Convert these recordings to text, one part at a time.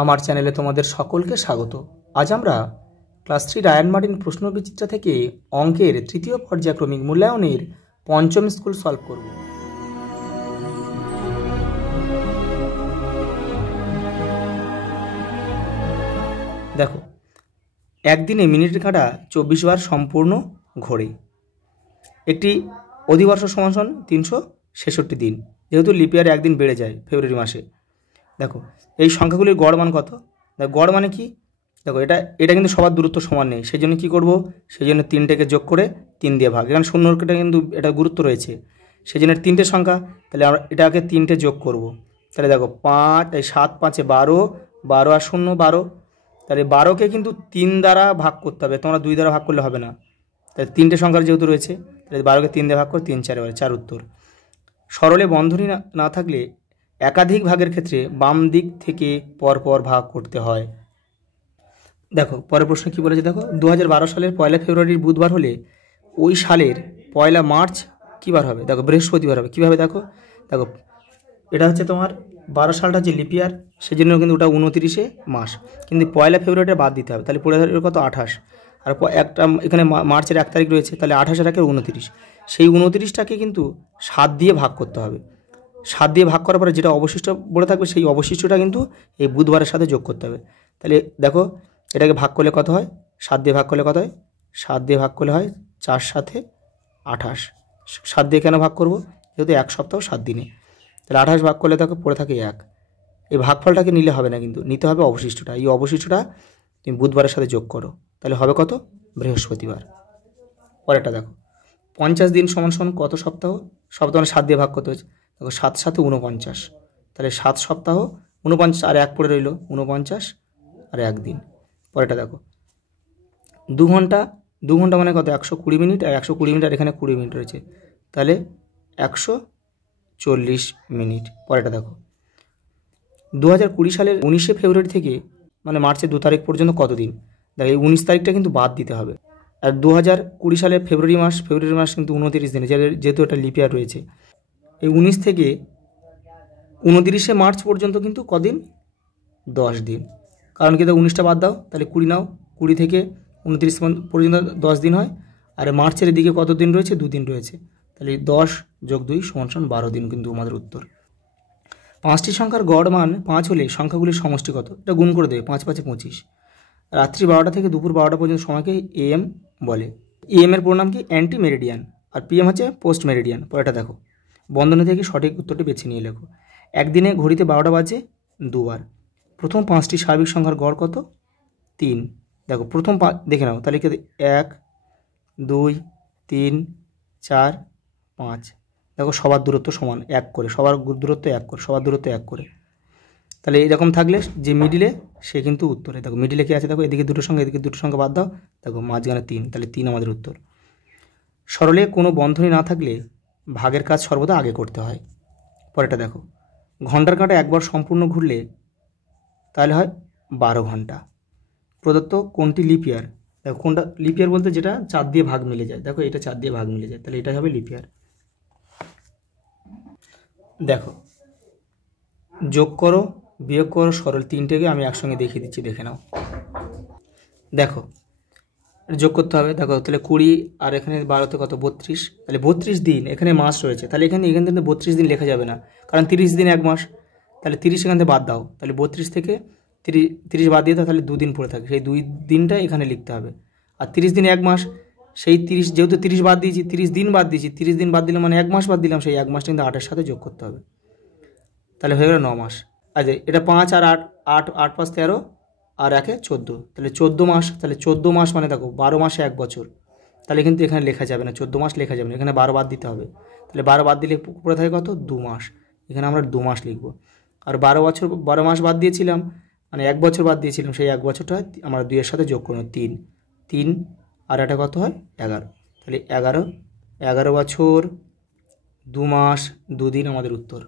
আমার চ্যানেলে তোমাদের সকলকে স্বাগত। আজ আমরা ক্লাস 3 রায়ান মার্টিন প্রশ্নবিচিত্রা থেকে অঙ্কের তৃতীয় পর্যায়ক্রমিক মূল্যায়নের পঞ্চম স্কুল সলভ করব। দেখো, একদিনে মিনিটের কাঁটা 24 বার সম্পূর্ণ ঘোরে। একটি অধিবর্ষ সমান 366 দিন, যেহেতু লিপিয়ারে একদিন বেড়ে যায় ফেব্রুয়ারি মাসে। দেখো এই সংখ্যাগুলির গড় মান কত। দেখো গড় মানে কি, দেখো এটা কিন্তু সবার দূরত্ব সমান নেই, সেই জন্য কী করবো, সেই জন্য 3টেকে যোগ করে 3 দিয়ে ভাগ। এখানে শূন্যটা কিন্তু এটা গুরুত্ব রয়েছে, সেই জন্য 3টে সংখ্যা, তাহলে আমরা এটাকে 3টে যোগ করব। তাহলে দেখো 5 7 5 12, 12 আর 0 12, তাহলে 12কে কিন্তু 3 দ্বারা ভাগ করতে হবে, তোমরা 2 দ্বারা ভাগ করলে হবে না। তাহলে 3টে সংখ্যার যেহেতু রয়েছে, তাহলে 12কে 3 দিয়ে ভাগ করে 3 4 4 উত্তর। সরলে বন্ধনী না থাকলে একাধিক ভাগের ক্ষেত্রে বাম দিক থেকে পরপর ভাগ করতে হয়। দেখো পরের প্রশ্ন কি বলেছে, দেখো 2012 সালের 1 ফেব্রুয়ারির বুধবার হলে ওই সালের 1 মার্চ কী বার হবে। দেখো বৃহস্পতিবার হবে। কীভাবে দেখো, দেখো এটা হচ্ছে তোমার 12 সালটা হচ্ছে লিপিয়ার, সেই জন্য কিন্তু ওটা 29 মাস, কিন্তু 1 ফেব্রুয়ারিটা বাদ দিতে হবে। তাহলে পড়ে থাকবে কত 28, আর একটা এখানে মার্চের 1 তারিখ রয়েছে, তাহলে 28 আর 29, সেই 29টাকে কিন্তু 7 দিয়ে ভাগ করতে হবে। 7 দিয়ে ভাগ করার পরে যেটা অবশিষ্ট পড়ে থাকবে, সেই অবশিষ্টটা কিন্তু এই বুধবারের সাথে যোগ করতে হবে। তাহলে দেখো এটাকে ভাগ করলে কত হয়, 7 দিয়ে ভাগ করলে কত হয়, 7 দিয়ে ভাগ করলে হয় 4 7 28। 7 দিয়ে কেন ভাগ করব, যেহেতু 1 সপ্তাহ 7 দিনে, তাহলে 28 ভাগ করলে দেখো পড়ে থাকে 1। এই ভাগফলটাকে নিলে হবে না, কিন্তু নিতে হবে অবশিষ্টটা। এই অবশিষ্টটা তুমি বুধবারের সাথে যোগ করো, তাহলে হবে কত, বৃহস্পতিবার। পরেরটা দেখো 50 দিন সমান কত সপ্তাহ। সপ্তাহ 7 দিয়ে ভাগ করতে হচ্ছে, দেখো 7 7 49, তাহলে 7 সপ্তাহ 49 আর 1 পড়ে রইল 49 আর 1 দিন। পরেরটা দেখো 2 ঘন্টা, 2 ঘন্টা মানে কত 120 মিনিট, আর 120 মিনিট আর এখানে 20 মিনিট রয়েছে, তাহলে 140 মিনিট। পরেরটা দেখো 2020 সালের 19 ফেব্রুয়ারি থেকে মানে মার্চের 2 তারিখ পর্যন্ত কত দিন। দেখো এই 19 তারিখটা কিন্তু বাদ দিতে হবে। আর 2020 সালের ফেব্রুয়ারি মাস কিন্তু 29 দিনে, যেহেতু এটা লিপিয়ার রয়েছে। এই 19 থেকে 29 মার্চ পর্যন্ত কিন্তু কদিন, 10 দিন। কারণ কি, 19টা বাদ দাও, তাহলে 20 নাও, 20 থেকে 29 পর্যন্ত 10 দিন হয়। আর মার্চের এদিকে কত দিন রয়েছে, 2 দিন রয়েছে, তাহলে 10 + 2 = 12 দিন কিন্তু আমাদের উত্তর। 5টি সংখ্যার গড় মান 5 হলে সংখ্যাগুলির সমষ্টি কত, এটা গুণ করে দেবে। 5 5 25। রাত্রি 12টা থেকে দুপুর 12টা পর্যন্ত সময়কে AM বলে। AM এর পুরো নাম কি, অ্যান্টি মেরিডিয়ান, আর PM হচ্ছে পোস্ট মেরিডিয়ান। পরেরটা দেখো বন্ধনী থেকে সঠিক উত্তরটি বেছে নিয়ে লেখো। একদিনে ঘড়িতে 12টা বাজে 2 বার। প্রথম 5টি স্বাভাবিক সংখ্যার গড় কত, 3। দেখো প্রথম দেখে নাও, তাহলে কি 1 2 3 4 5। দেখো সবার দূরত্ব সমান 1 করে, সবার দূরত্ব 1 করে, সবার দূরত্ব 1 করে। তাহলে এরকম থাকলে যে মিডিলে সে কিন্তু উত্তরে। দেখো মিডিলে কি আছে, দেখো এদিকে দুটো সংখ্যা এদিকে দুটো সংখ্যা বাদ দাও, দেখো মাঝখানে 3, তাহলে 3 আমাদের উত্তর। সরলে কোনো বন্ধনী না থাকলে ভাগের কাজ সর্বদা আগে করতে হয়। পরেরটা দেখো ঘন্টার কাঁটা একবার সম্পূর্ণ ঘুরলে তাহলে হয় 12 ঘন্টা। প্রদত্ত কোনটি লিপিয়ার। দেখো কোনটা লিপিয়ার বলতে যেটা 4 দিয়ে ভাগ মিলে যায়। দেখো এটা 4 দিয়ে ভাগ মিলে যায়, তাহলে এটা হবে লিপিয়ার। দেখো যোগ করো, বিয়োগ করো, সরল, 3টেকে আমি একসঙ্গে দেখিয়ে দিচ্ছি, দেখে নাও। দেখো যোগ করতে হবে। দেখো তাহলে 20 আর এখানে 12তে কত 32, তাহলে 32 দিন এখানে মাস রয়েছে, তাহলে এখান থেকে 32 দিন লেখা যাবে না, কারণ 30 দিন 1 মাস। তাহলে 30 এখান থেকে বাদ দাও, তাহলে 32 থেকে 30 বাদ দিয়ে দাও, তাহলে 2 দিন পড়ে থাকে, সেই 2 দিনটা এখানে লিখতে হবে। আর 30 দিন 1 মাস, সেই 30 যেহেতু 30 বাদ দিয়েছি, 30 দিন বাদ দিয়েছি, 30 দিন বাদ দিলাম মানে 1 মাস বাদ দিলাম, সেই 1 মাসটা কিন্তু 8-এর সাথে যোগ করতে হবে, তাহলে হয়ে গেল 9 মাস। আচ্ছা এটা 5 আর 8 8 5 13 আর 1 14, তাহলে 14 মাস। তাহলে 14 মাস মানে দেখো 12 মাসে 1 বছর, তাহলে কিন্তু এখানে লেখা যাবে না, 14 মাস লেখা যাবে না, এখানে 12 বাদ দিতে হবে। তাহলে 12 বাদ দিলে পড়ে থাকে কত, 2 মাস, এখানে আমরা 2 মাস লিখব। আর 12 মাস বাদ দিয়েছিলাম মানে 1 বছর বাদ দিয়েছিলাম, সেই 1 বছরটা আমরা 2 এর সাথে যোগ করব, 3 আর এটা কত হয় 11, তাহলে 11 বছর 2 মাস 2 দিন আমাদের উত্তর।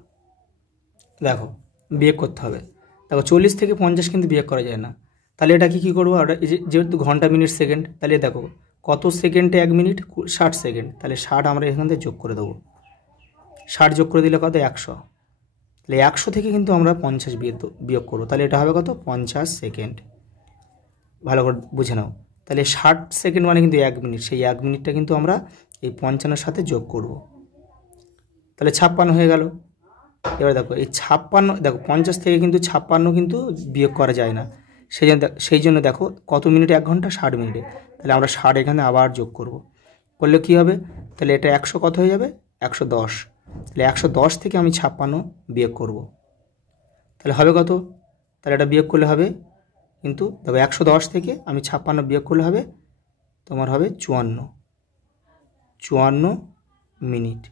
দেখো বিয়োগ করতে হবে। দেখো 40 থেকে 50 কিন্তু বিয়োগ করা যায় না, তাহলে এটা কী করবো, ওটা যেহেতু ঘন্টা মিনিট সেকেন্ড, তাহলে দেখো কত সেকেন্ডে 1 মিনিট, 60 সেকেন্ড, তাহলে 60 আমরা এখান থেকে যোগ করে দেবো। 60 যোগ করে দিলে কত 100, তাহলে 100 থেকে কিন্তু আমরা 50 বিয়োগ করবো, তাহলে এটা হবে কত? 50 সেকেন্ড। ভালো করে বুঝে নাও। তাহলে 60 সেকেন্ড মানে কিন্তু 1 মিনিট, সেই 1 মিনিটটা কিন্তু আমরা এই 55 সাথে যোগ করব, তাহলে 56 হয়ে গেল। এবার দেখো এই 56, দেখো 50 থেকে কিন্তু 56 কিন্তু বিয়োগ করা যায় না, সেই জন্য দেখো কত মিনিটে 1 ঘন্টা? 60 মিনিটে। তাহলে আমরা 60 এখানে আবার যোগ করব, করলে কী হবে? তাহলে এটা 100 কত হয়ে যাবে? 110। তাহলে 110 থেকে আমি 56 বিয়োগ করব, তাহলে হবে কত? তাহলে এটা বিয়োগ করলে হবে কিন্তু দেখো 110 থেকে আমি 56 বিয়োগ করলে হবে তোমার হবে 54 মিনিট।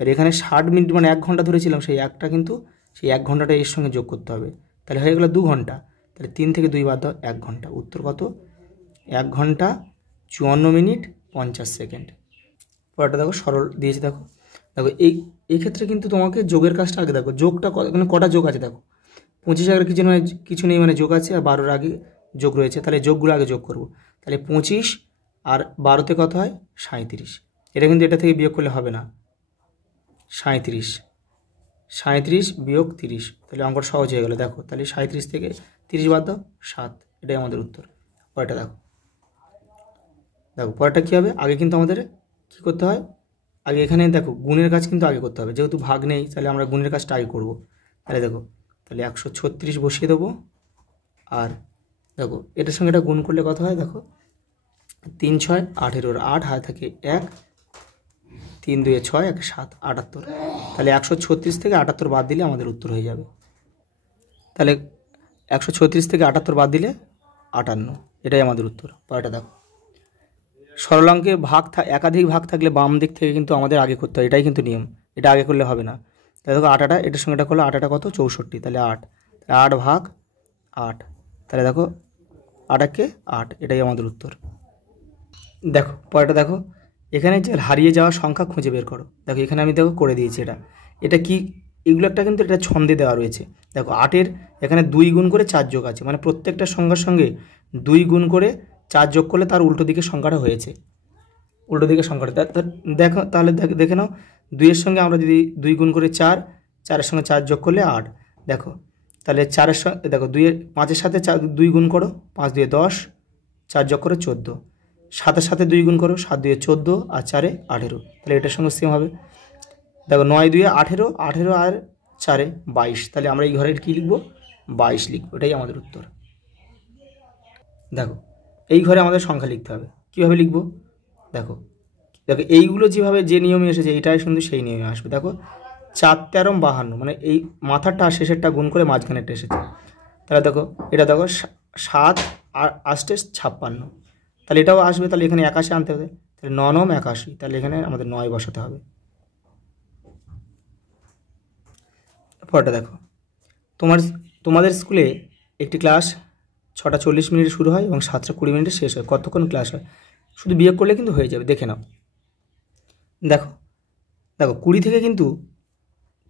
আর এখানে 60 মিনিট মানে 1 ঘন্টা ধরেছিলাম, সেই 1 ঘন্টাটা এর সঙ্গে যোগ করতে হবে, তাহলে হয়ে গেল 2 ঘন্টা। তাহলে 3 থেকে 2 বাদ দাও, 1 ঘন্টা। উত্তর কত? 1 ঘন্টা 54 মিনিট 50 সেকেন্ড। পরেরটা দেখো সরল দিয়েছে, দেখো এই ক্ষেত্রে কিন্তু তোমাকে যোগের কাজটা আগে দেখো, যোগটা মানে কটা যোগ আছে দেখো, 25 আগের কিছু নেই মানে যোগ আছে, আর 12-র আগে যোগ রয়েছে, তাহলে যোগগুলো আগে যোগ করব। তাহলে 25 আর 12তে কত হয়? 37। এটা কিন্তু এটা থেকে বিয়োগ করলে হবে না, 37 বিয়োগ 30, তাহলে অঙ্কটা সহজ হয়ে গেল। দেখো তাহলে 37 থেকে 30 বাদ দাও, 7, এটাই আমাদের উত্তর। পরেরটা দেখো পরেরটা কী হবে? আগে কিন্তু আমাদের কী করতে হয়? আগে এখানে দেখো গুণের কাজ কিন্তু আগে করতে হবে, যেহেতু ভাগ নেই তাহলে আমরা গুণের কাজটা আগে করব। তাহলে দেখো তাহলে 136 বসিয়ে দেবো, আর দেখো এটার সঙ্গে এটা গুণ করলে কত হয়? দেখো 3 6 18, 8 হাতে থাকে 1, 3 2 6 1 7, 78। তাহলে 136 থেকে 78 বাদ দিলে আমাদের উত্তর হয়ে যাবে। তাহলে 136 থেকে 78 বাদ দিলে 58, এটাই আমাদের উত্তর। পরেরটা দেখো সরলাঙ্কে একাধিক ভাগ থাকলে বাম দিক থেকে কিন্তু আমাদের আগে করতে হয়, এটাই কিন্তু নিয়ম, এটা আগে করলে হবে না। তাহলে দেখো 8টা এটার সঙ্গে এটা করলে 8টা কত? 64, তাহলে 8, তাহলে 8 ভাগ 8, তাহলে দেখো 8 8, এটাই আমাদের উত্তর। দেখো পরেরটা দেখো, এখানে যে হারিয়ে যাওয়া সংখ্যা খুঁজে বের করো। দেখো এখানে আমি দেখো করে দিয়েছি, এটা কি? এগুলো একটা কিন্তু এটা ছন্দে দেওয়া রয়েছে। দেখো 8-এর এখানে 2 গুণ করে 4 যোগ আছে, মানে প্রত্যেকটা সংখ্যার সঙ্গে 2 গুণ করে 4 যোগ করলে তার উল্টো দিকে সংখ্যাটা হয়েছে, উল্টো দিকে সংখ্যাটা দেখো। তাহলে দেখে নাও 2-এর সঙ্গে আমরা যদি 2 গুণ করে 4, 4-এর সঙ্গে 4 যোগ করলে 8। দেখো তাহলে 4-এর সঙ্গে দেখো 5-এর সাথে 2 গুণ করো, 5 2 10, 4 যোগ করো 14, 7-এর সাথে 2 গুণ করো, 7 2 14, আর 4 18, তাহলে এটার সঙ্গে সেম হবে। দেখো 9 2 18, 18 আর 4 22, তাহলে আমরা এই ঘরের কী লিখব? 22 লিখব, এটাই আমাদের উত্তর। দেখো এই ঘরে আমাদের সংখ্যা লিখতে হবে, কীভাবে লিখব? দেখো এইগুলো যেভাবে যে নিয়মে এসেছে এটাই কিন্তু সেই নিয়মে আসবে। দেখো 4 13 52, মানে এই মাথারটা আর শেষেরটা গুণ করে মাঝখানেরটা এসেছে। তাহলে দেখো এটা দেখো 7 আর 8 56, তাহলে এটাও আসবে, তাহলে এখানে 81 আনতে হবে, তাহলে 9 9 81, তাহলে এখানে আমাদের 9 বসাতে হবে। পরেরটা দেখো তোমাদের স্কুলে একটি ক্লাস 6টা 40 মিনিটে শুরু হয় এবং 7টা 20 মিনিটে শেষ হয়, কতক্ষণ ক্লাস হয়? শুধু বিয়োগ করলে কিন্তু হয়ে যাবে, দেখে নাও। দেখো 20 থেকে কিন্তু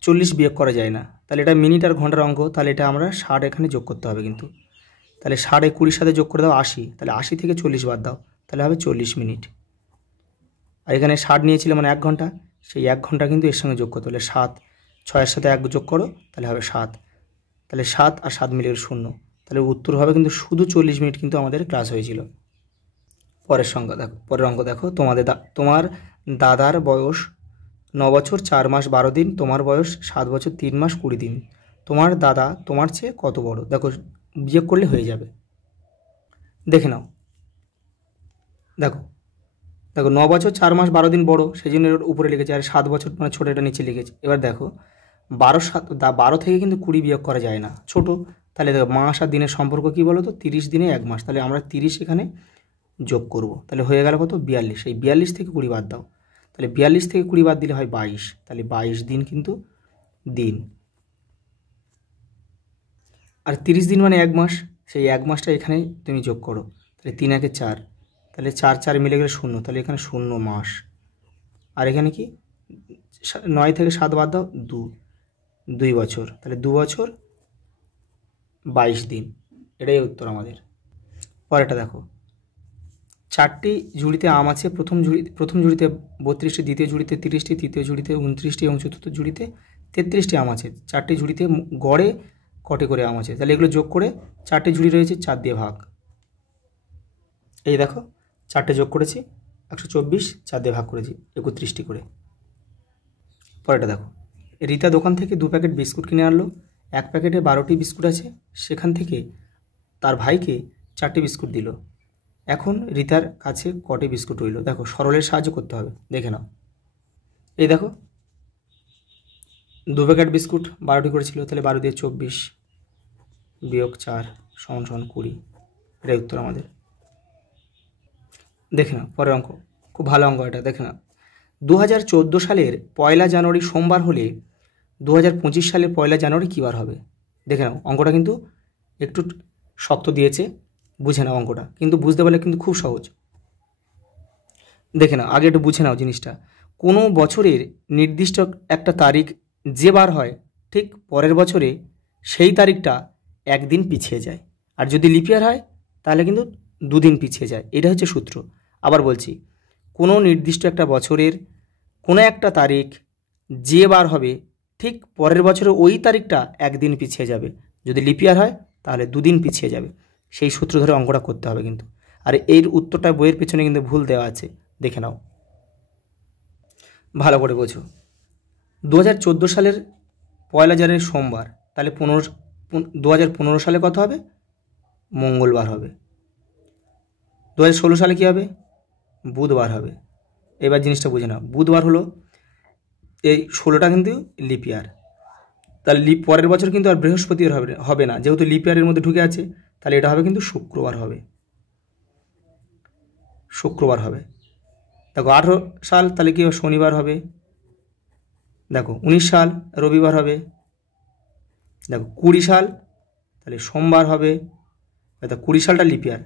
40 বিয়োগ করা যায় না, তাহলে এটা মিনিট আর ঘন্টার অঙ্ক, তাহলে এটা আমরা 60 এখানে যোগ করতে হবে কিন্তু। তাহলে 60 20 সাথে যোগ করে দাও 80, তাহলে 80 থেকে 40 বাদ দাও, তাহলে হবে 40 মিনিট। আর এখানে 60 নিয়েছিল মানে 1 ঘন্টা, সেই 1 ঘন্টা কিন্তু এর সঙ্গে যোগ করতে হলে 7, 6-এর সাথে 1 যোগ করো, তাহলে হবে 7, তাহলে 7 আর 7 মিলে 0, তাহলে উত্তর হবে কিন্তু শুধু 40 মিনিট কিন্তু আমাদের ক্লাস হয়েছিল। পরের অঙ্ক দেখো, তোমার দাদার বয়স 9 বছর 4 মাস 12 দিন, তোমার বয়স 7 বছর 3 মাস 20 দিন, তোমার দাদা তোমার চেয়ে কত বড়? দেখো বিয়োগ করলে হয়ে যাবে, দেখে নাও। দেখো 9 বছর 4 মাস 12 দিন বড়, সেই জন্য এর উপরে লিখেছে, আর 7 বছর মানে ছোটো, এটা নিচে লিখেছে। এবার দেখো 12 থেকে কিন্তু 20 বিয়োগ করা যায় না, ছোট। তাহলে দেখো মাস আর দিনের সম্পর্ক কী বলো তো? 30 দিনে 1 মাস, তাহলে আমরা 30 এখানে যোগ করব, তাহলে হয়ে গেল কত? 42। এই 42 থেকে 20 বাদ দাও, তাহলে 42 থেকে 20 বাদ দিলে হয় 22, তাহলে 22 দিন কিন্তু দিন। আর 30 দিন মানে 1 মাস, সেই 1 মাসটা এখানে তুমি যোগ করো, তাহলে 3 1 4, তাহলে 4 4 মিলে গেলে 0, তাহলে এখানে 0 মাস। আর এখানে কি 9 থেকে 7 বাদ দাও, 2 বছর, তাহলে 2 বছর 22 দিন, এটাই উত্তর আমাদের। পরেরটা দেখো, 4টি ঝুড়িতে আম আছে, প্রথম ঝুড়িতে 32টি, দ্বিতীয় ঝুড়িতে 30টি, তৃতীয় ঝুড়িতে 29টি এবং চতুর্থ ঝুড়িতে 33টি আম আছে, 4টি ঝুড়িতে গড়ে কটে করে আম আছে, তাহলে এগুলো যোগ করে 4টি ঝুড়ি রয়েছে, 4 দিয়ে ভাগ। এই দেখো 4টে যোগ করেছি 124, 4 দিয়ে ভাগ করেছি 31টি করে। পরেরটা দেখো, রীতা দোকান থেকে 2 প্যাকেট বিস্কুট কিনে আনলো। 1 প্যাকেটে 12টি বিস্কুট আছে, সেখান থেকে তার ভাইকে 4টি বিস্কুট দিল। এখন রীতার কাছে কটি বিস্কুট রইল? দেখো সরলের সাহায্য করতে হবে, দেখে নাও। এই দেখো 2 প্যাকেট বিস্কুট 12টি করেছিল, তাহলে 12 দিয়ে 24 বিয়োগ 4 সমান 20। এটাই উত্তর আমাদের। দেখে নাও পরের অঙ্ক, খুব ভালো অঙ্ক এটা, দেখে নাও। 2014 সালের 1 জানুয়ারি সোমবার হলে 2025 সালের 1 জানুয়ারি কী বার হবে? দেখে নাও অঙ্কটা কিন্তু একটু শক্ত দিয়েছে, বুঝে নাও অঙ্কটা, কিন্তু বুঝতে পারলে কিন্তু খুব সহজ। দেখে নাও, আগে একটু বুঝে নাও জিনিসটা। কোনো বছরের নির্দিষ্ট একটা তারিখ যে বার হয়, ঠিক পরের বছরে সেই তারিখটা একদিন পিছিয়ে যায়। আর যদি লিপিয়ার হয় তাহলে কিন্তু 2 দিন পিছিয়ে যায়। এটা হচ্ছে সূত্র। আবার বলছি, কোনো নির্দিষ্ট একটা বছরের কোনো একটা তারিখ যে বার হবে, ঠিক পরের বছরে ওই তারিখটা একদিন পিছিয়ে যাবে। যদি লিপিয়ার হয় তাহলে 2 দিন পিছিয়ে যাবে। সেই সূত্র ধরে অঙ্কটা করতে হবে কিন্তু। আর এর উত্তরটা বইয়ের পেছনে কিন্তু ভুল দেওয়া আছে, দেখে নাও ভালো করে বোঝো। 2014 সালের 1 জানুয়ারি সোমবার, তাহলে 2015 সালে কত হবে? মঙ্গলবার হবে। 2016 সালে কী হবে? বুধবার হবে। এবার জিনিসটা বুঝে নাও, বুধবার হলো, এই 16টা কিন্তু লিপিয়ার, তাহলে পরের বছর কিন্তু আর বৃহস্পতিবার হবে না, যেহেতু লিপিয়ারের মধ্যে ঢুকে আছে, তাহলে এটা হবে কিন্তু শুক্রবার হবে। শুক্রবার হবে। দেখো 18 সাল তাহলে কি শনিবার হবে। দেখো 19 সাল রবিবার হবে। দেখো 20 সাল তাহলে সোমবার হবে। দেখো 20 সালটা লিপিয়ার,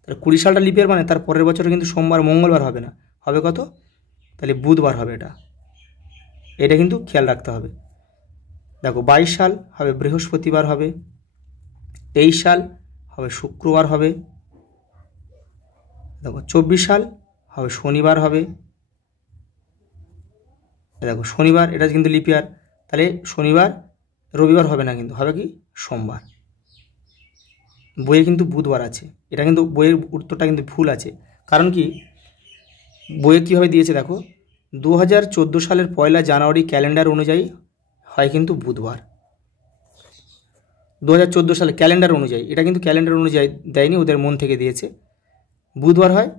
তাহলে 20 সালটা লিপিয়ার মানে তার পরের বছরে কিন্তু সোমবার মঙ্গলবার হবে না, হবে কত? তাহলে বুধবার হবে। এটা কিন্তু খেয়াল রাখতে হবে। দেখো 22 সাল হবে বৃহস্পতিবার হবে। 23 সাল হবে শুক্রবার হবে। দেখো 24 সাল হবে শনিবার হবে। দেখো শনিবার, এটা কিন্তু লিপিয়ার, তাহলে শনিবার রবিবার হবে না, কিন্তু হবে কি সোমবার। বইয়ে কিন্তু বুধবার আছে, এটা কিন্তু বইয়ের উত্তরটা কিন্তু ভুল আছে। কারণ কি, বইয়ে কীভাবে দিয়েছে দেখো, 2014 সালের 1 জানুয়ারি ক্যালেন্ডার অনুযায়ী হয় কিন্তু বুধবার। 2014 সালে ক্যালেন্ডার অনুযায়ী, এটা কিন্তু ক্যালেন্ডার অনুযায়ী দেয়নি, ওদের মন থেকে দিয়েছে, বুধবার হয়।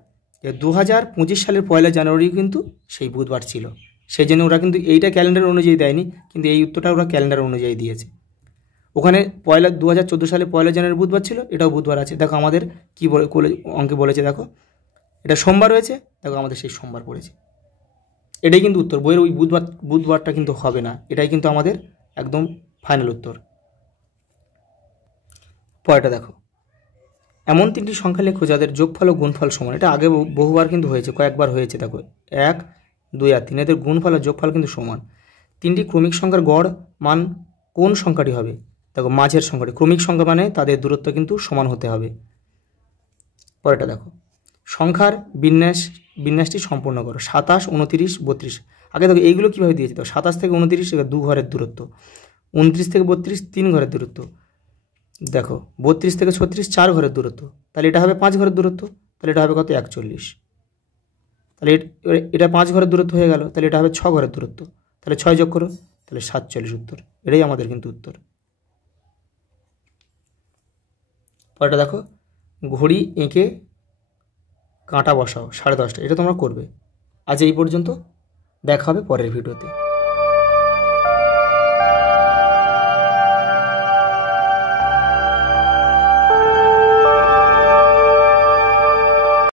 2025 সালের 1 জানুয়ারি কিন্তু সেই বুধবার ছিল, সেই জন্য ওরা কিন্তু এইটা ক্যালেন্ডার অনুযায়ী দেয়নি, কিন্তু এই উত্তরটা ওরা ক্যালেন্ডার অনুযায়ী দিয়েছে। ওখানে 2014 সালে 1 জানুয়ারি বুধবার ছিল, এটাও বুধবার আছে। দেখো আমাদের কী বলে অঙ্কে বলেছে, দেখো এটা সোমবার হয়েছে, দেখো আমাদের সেই সোমবার পড়েছে। এটাই কিন্তু উত্তর। বইয়ের ওই বুধবারটা কিন্তু হবে না, এটাই কিন্তু আমাদের একদম ফাইনাল উত্তর। পরেরটা দেখো, এমন 3টি সংখ্যা লেখো যাদের যোগফল ও গুণফল সমান। এটা আগে বহুবার কিন্তু হয়েছে, কয়েকবার হয়েছে। দেখো 1, 2 আর 3, এদের গুণফল আর যোগফল কিন্তু সমান। 3টি ক্রমিক সংখ্যার গড় মান কোন সংখ্যাটি হবে? দেখো মাঝের সংখ্যাটি। ক্রমিক সংখ্যা মানে তাদের দূরত্ব কিন্তু সমান হতে হবে। পরেরটা দেখো, সংখ্যার বিন্যাসটি সম্পূর্ণ করো। 27, 29, 32। আগে দেখো এইগুলো কীভাবে দিয়েছে, তো 27 থেকে 29 2 ঘরের দূরত্ব, 29 থেকে 32 3 ঘরের দূরত্ব, দেখো 32 থেকে 36 4 ঘরের দূরত্ব, তাহলে এটা হবে 5 ঘরের দূরত্ব, তাহলে এটা হবে কত? 41। তাহলে এটা 5 ঘরের দূরত্ব হয়ে গেল, তাহলে এটা হবে 6 ঘরের দূরত্ব, তাহলে 6 যোগ করো, তাহলে 47 উত্তর। এটাই আমাদের কিন্তু উত্তর। পরেরটা দেখো, ঘড়ি এঁকে কাঁটা বসাও 10:30। এটা তোমরা করবে। আজ এই পর্যন্ত, দেখা হবে পরের ভিডিওতে।